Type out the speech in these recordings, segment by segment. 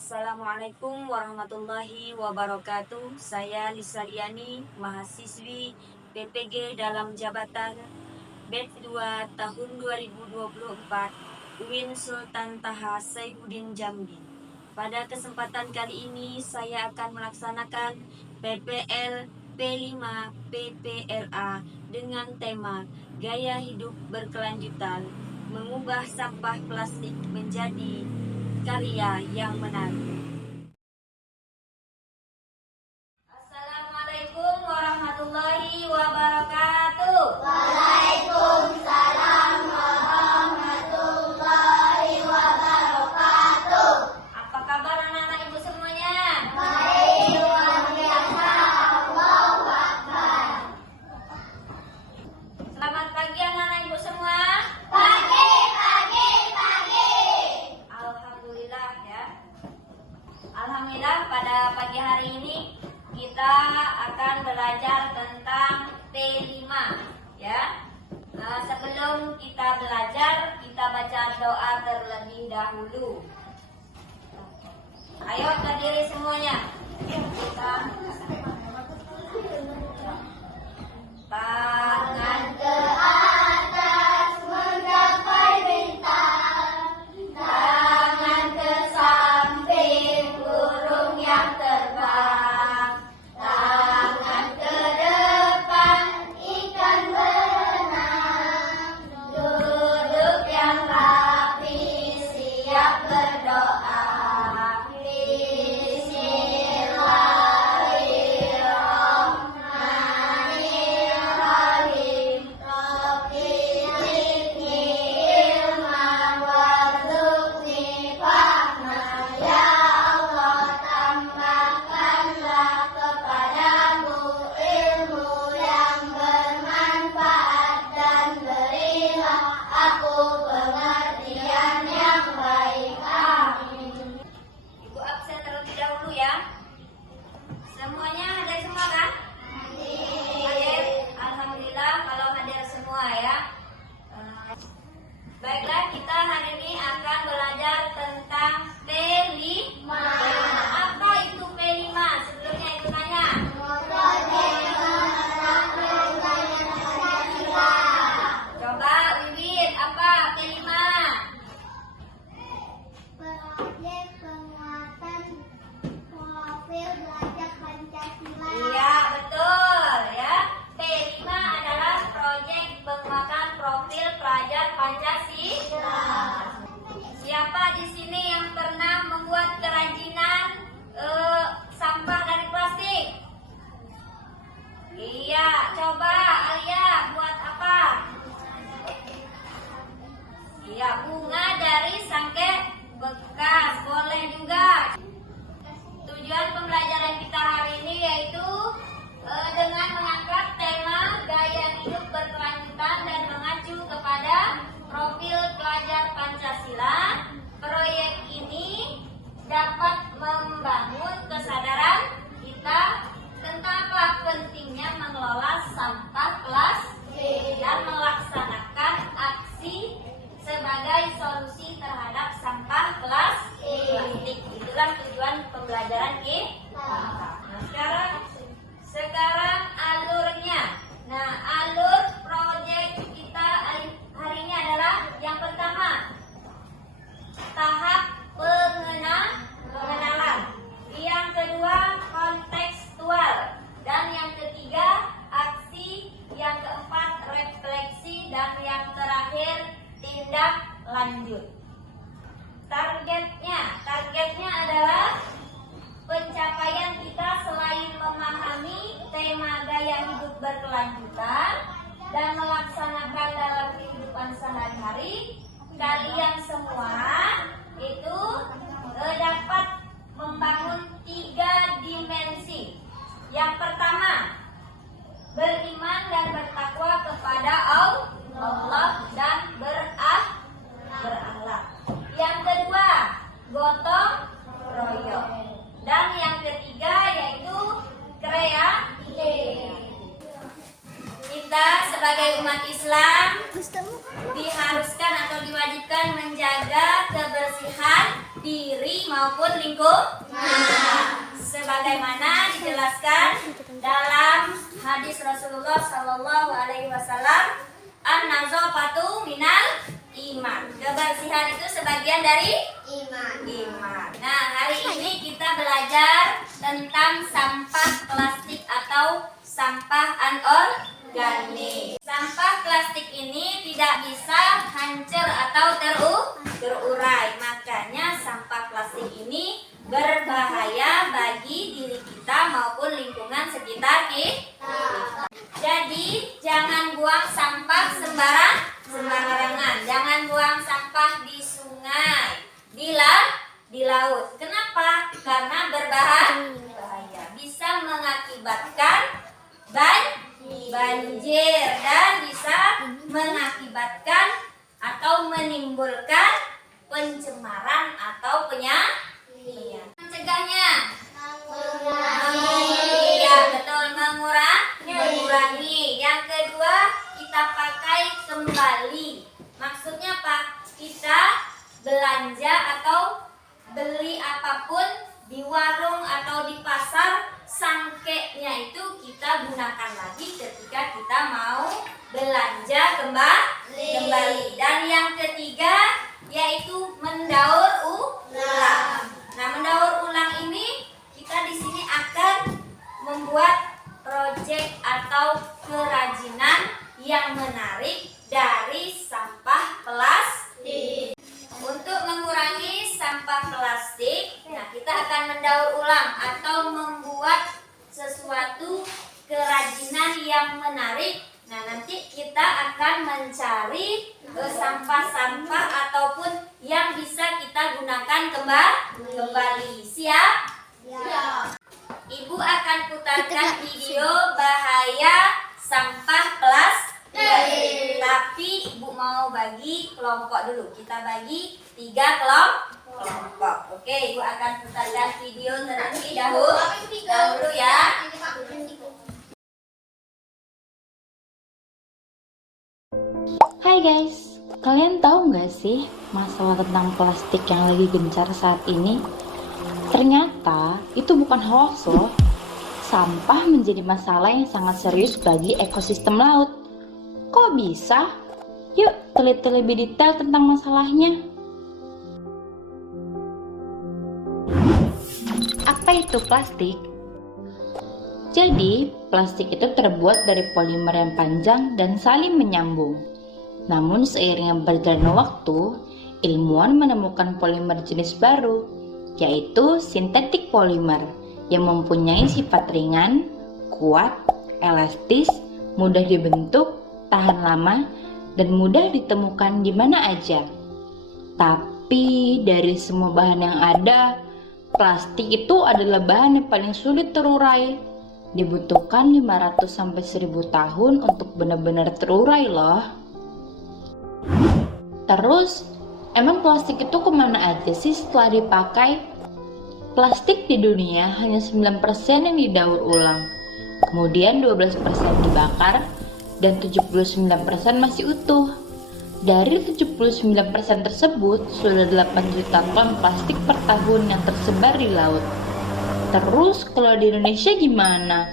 Assalamualaikum warahmatullahi wabarakatuh. Saya Lisa Liani, mahasiswi PPG dalam jabatan batch 2 tahun 2024 UIN Sultan Taha Saifuddin Jambi. Pada kesempatan kali ini saya akan melaksanakan PPL P5 PPRA dengan tema Gaya Hidup Berkelanjutan, mengubah sampah plastik menjadi karya yang menarik. Assalamualaikum warahmatullahi wabarakatuh. Waalaikumsalam warahmatullahi wabarakatuh. Apa kabar anak-anak ibu semuanya? Baik, luar biasa. Allahu Akbar. Selamat pagi anak-anak ibu semua. Pagi. Alhamdulillah ya. Alhamdulillah pada pagi hari ini kita akan belajar tentang T5 ya. Sebelum kita belajar, kita baca doa terlebih dahulu. Ayo berdiri semuanya. Kita tangan Ke atas menggapai bintang, tangan ke samping burung yang terbang, tangan ke depan ikan berenang, duduk yang rapi siap berdoa. Bismillahirrahmanirrahim. Rabbi zidni ilman warzuqni fahman. Ya Allah, tambahkanlah kepadaku ilmu yang bermanfaat dan berilah aku pengertian yang baik. Amin. Ibu absen terlebih dahulu ya. Semuanya hadir semua kan? Hadir. Alhamdulillah kalau hadir semua ya. Baiklah, kita hari ini akan belajar tentang P5. Apa itu P5? Sebelumnya ibu tanya. Coba Wiwit, apa P5? Proyek penguatan profil belajar Pancasila. Iya, betul ya. P5 adalah proyek penguatan profil pelajar Pancasila. Siapa di sini yang pernah membuat kerajinan sampah dari plastik? Iya, coba Alia buat apa? Iya, bunga dari sangke bekas, boleh juga. Tujuan pembelajaran kita hari ini yaitu dengan mengangkat tema gaya hidup berkelanjutan dan mengacu kepada profil pelajar Pancasila. Proyek ini dapat membangun kesadaran kita tentang pentingnya mengelola sampah plastik dan melaksanakan aksi sebagai solusi terhadap sampah plastik. Itulah tujuan pembelajaran kita. Nah, sekarang alurnya. Nah, alur proyek kita hari ini adalah yang pertama, tahap pengenalan. Yang kedua, kontekstual. Dan yang ketiga, aksi. Yang keempat, refleksi. Dan yang terakhir, tindak lanjut. Targetnya adalah pencapaian kita selain memahami tema maupun lingkungan. Sebagaimana dijelaskan dalam hadis Rasulullah Shallallahu Alaihi Wasallam, an-nazafatu minal iman. Kebersihan itu sebagian dari iman. Nah, hari ini kita belajar tentang sampah plastik atau sampah anorganik. Sampah plastik ini tidak bisa hancur atau terurai. Makanya sampah plastik ini berbahaya bagi diri kita maupun lingkungan sekitar kita. Jadi jangan buang sampah sembarangan. Jangan buang sampah di sungai, di laut. Kenapa? Karena berbahaya. Bisa mengakibatkan banjir dan bisa mengakibatkan atau menimbulkan pencemaran atau penyakit. Mencegahnya, iya betul, mengurangi. Yang kedua, kita pakai kembali. Maksudnya apa? Kita belanja atau beli apapun di warung atau di pasar, sangkeknya itu kita gunakan lagi ketika kita mau belanja kembali. Dan yang ketiga yaitu mendaur ulang. Nah, mendaur ulang ini kita di sini akan membuat proyek atau kerajinan yang menarik dari sampah plastik. Untuk mengurangi sampah plastik, nah kita akan mendaur ulang atau membuat sesuatu kerajinan yang menarik. Nah, nanti kita akan mencari sampah-sampah ataupun yang bisa kita gunakan kembali. Siap? Ibu akan putarkan video bahaya sampah plastik. Tapi Ibu mau bagi kelompok dulu. Kita bagi 3 kelompok. Oke, Ibu akan putarkan video terlebih dahulu ya. Hai guys, kalian tahu nggak sih masalah tentang plastik yang lagi gencar saat ini? Ternyata itu bukan hoax loh. Sampah menjadi masalah yang sangat serius bagi ekosistem laut. Kok bisa? Yuk teliti lebih detail tentang masalahnya. Apa itu plastik? Jadi, plastik itu terbuat dari polimer yang panjang dan saling menyambung. Namun seiring berjalannya waktu, ilmuwan menemukan polimer jenis baru, yaitu sintetik polimer yang mempunyai sifat ringan, kuat, elastis, mudah dibentuk, tahan lama, dan mudah ditemukan di mana aja. Tapi dari semua bahan yang ada, plastik itu adalah bahan yang paling sulit terurai. Dibutuhkan 500-1000 tahun untuk benar-benar terurai loh. Terus, emang plastik itu kemana aja sih setelah dipakai? Plastik di dunia hanya 9% yang didaur ulang, kemudian 12% dibakar, dan 79% masih utuh. Dari 79% tersebut, sudah 8 juta ton plastik per tahun yang tersebar di laut. Terus, kalau di Indonesia gimana?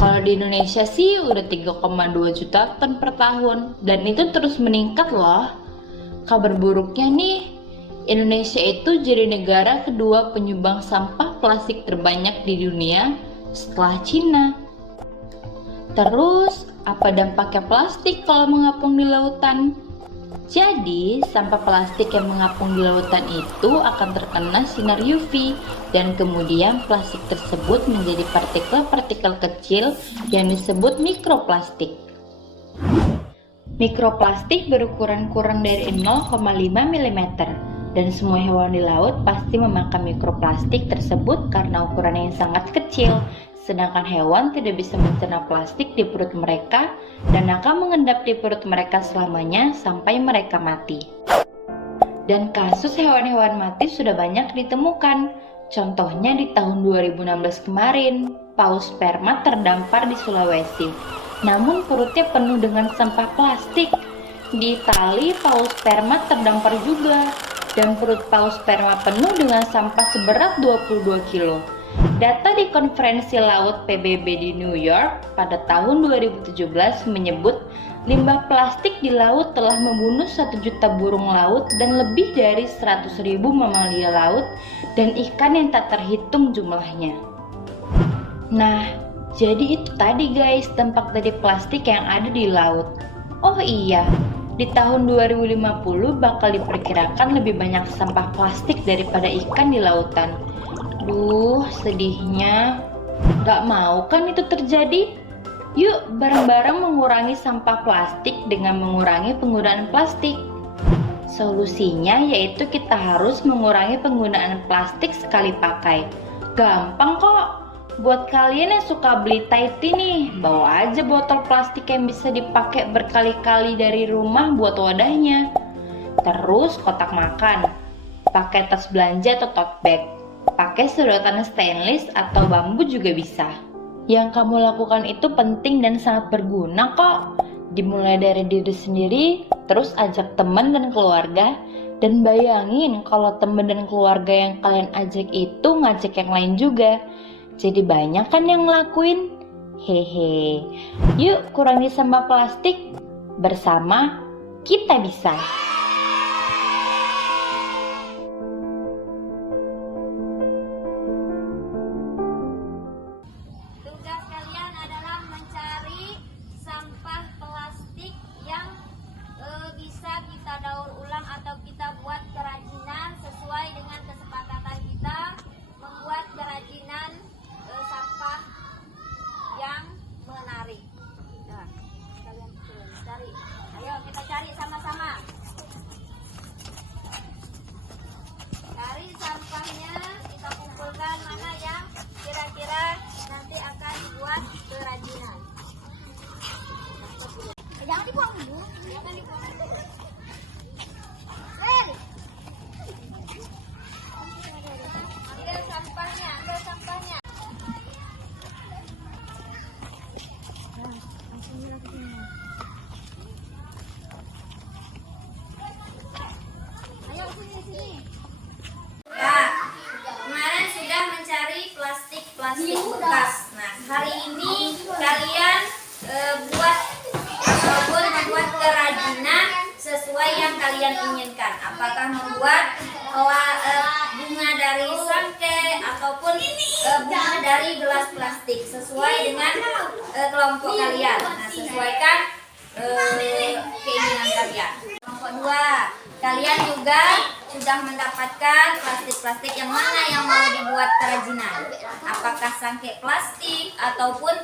Kalau di Indonesia sih udah 3,2 juta ton per tahun, dan itu terus meningkat loh. Kabar buruknya nih, Indonesia itu jadi negara kedua penyumbang sampah plastik terbanyak di dunia setelah Cina. Terus, apa dampaknya plastik kalau mengapung di lautan? Jadi, sampah plastik yang mengapung di lautan itu akan terkena sinar UV dan kemudian plastik tersebut menjadi partikel-partikel kecil yang disebut mikroplastik. Mikroplastik berukuran kurang dari 0,5 mm dan semua hewan di laut pasti memakan mikroplastik tersebut karena ukurannya yang sangat kecil. Sedangkan hewan tidak bisa mencerna plastik di perut mereka dan akan mengendap di perut mereka selamanya sampai mereka mati. Dan kasus hewan-hewan mati sudah banyak ditemukan. Contohnya di tahun 2016 kemarin, paus sperma terdampar di Sulawesi. Namun perutnya penuh dengan sampah plastik. Di Itali, paus sperma terdampar juga. dan perut paus sperma penuh dengan sampah seberat 22 kilo. Data di Konferensi Laut PBB di New York pada tahun 2017 menyebut limbah plastik di laut telah membunuh 1 juta burung laut dan lebih dari 100.000 mamalia laut dan ikan yang tak terhitung jumlahnya. Nah, jadi itu tadi guys dampak dari plastik yang ada di laut. Oh iya, di tahun 2050 bakal diperkirakan lebih banyak sampah plastik daripada ikan di lautan. Duh, sedihnya. Gak mau kan itu terjadi? Yuk bareng-bareng mengurangi sampah plastik dengan mengurangi penggunaan plastik. Solusinya yaitu kita harus mengurangi penggunaan plastik sekali pakai. Gampang kok. Buat kalian yang suka beli Thai tea nih, bawa aja botol plastik yang bisa dipakai berkali-kali dari rumah buat wadahnya. Terus kotak makan, pakai tas belanja atau tote bag. Pakai sedotan stainless atau bambu juga bisa. Yang kamu lakukan itu penting dan sangat berguna kok. Dimulai dari diri sendiri, terus ajak teman dan keluarga. Dan bayangin kalau teman dan keluarga yang kalian ajak itu ngajak yang lain juga. Jadi banyak kan yang ngelakuin? Hehe. Yuk kurangi sampah plastik. Bersama kita bisa. Tugas kalian adalah mencari sampah plastik yang bisa kita daur ulang atau kita buat kerajinan sesuai dengan kesepakatan kita membuat kerajinan sampah yang menarik. Nah, kalian cari. Ayo kita cari sama-sama. Cari sampahnya, kita kumpulkan mana yang kira-kira nanti akan dibuat kerajinan. Jangan dibuang dulu. Jangan dibuang dulu. Ambil sampahnya, ambil sampahnya. Ayo sini. Ya, kemarin sudah mencari plastik bekas. Nah, hari ini kalian buat ataupun membuat kerajinan sesuai yang kalian inginkan. Apakah membuat bunga dari sangke ataupun bunga dari gelas plastik sesuai dengan kelompok kalian. Nah, sesuaikan keinginan kalian. Kelompok 2, kalian juga sudah mendapatkan plastik-plastik yang mana yang mau dibuat kerajinan. Apakah sangke plastik ataupun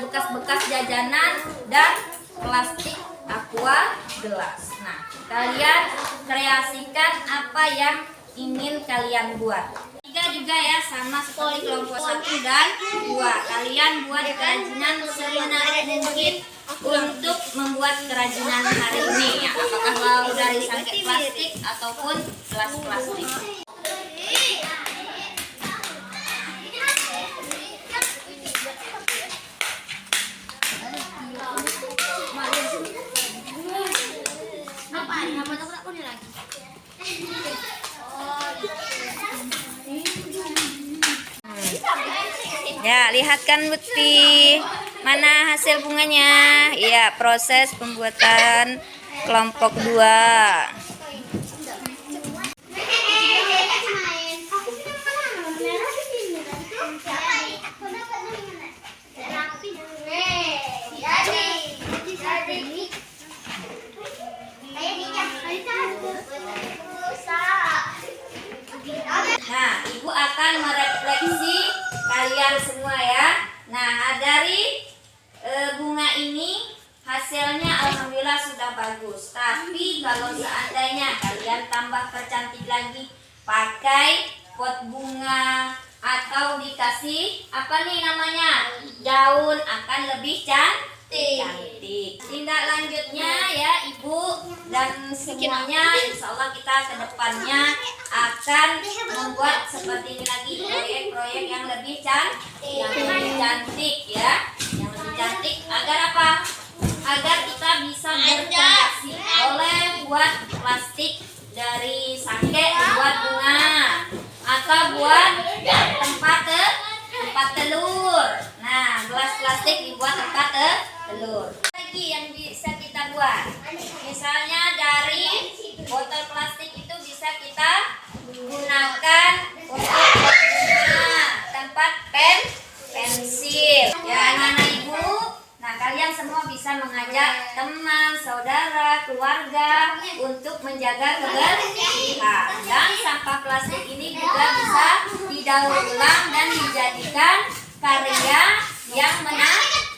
bekas-bekas jajanan dan plastik aqua gelas. Nah, kalian kreasikan apa yang ingin kalian buat. 3 juga ya, sama seperti kelompok 1 dan 2. Kalian buat kerajinan semenarik mungkin untuk membuat kerajinan hari ini ya. Apakah mau dari sangke plastik ataupun gelas plastik. Ya, lihat kan Bukti. Mana hasil bunganya? Iya, proses pembuatan kelompok 2. Nah, Ibu akan merefleksi kalian semua ya. Nah, dari bunga ini hasilnya alhamdulillah sudah bagus. Tapi kalau seandainya kalian tambah percantik lagi pakai pot bunga atau dikasih apa nih namanya? Daun, akan lebih cantik. Tindak lanjutnya ya Ibu dan semuanya, insya Allah kita kedepannya akan membuat seperti ini lagi, proyek-proyek yang lebih cantik ya, yang lebih cantik agar apa? Agar kita bisa berkreasi oleh buat plastik dari sake buat bunga atau buat tempat telur. Nah, gelas plastik dibuat tempat telur. Lagi yang bisa kita buat, misalnya dari botol plastik itu bisa kita gunakan untuk buat bunga, tempat pensil. Ya anak-anak ibu, nah kalian semua bisa mengajak teman, saudara, keluarga untuk menjaga kebersihan. Dan sampah plastik ini juga bisa didaur ulang dan dijadikan karya yang menarik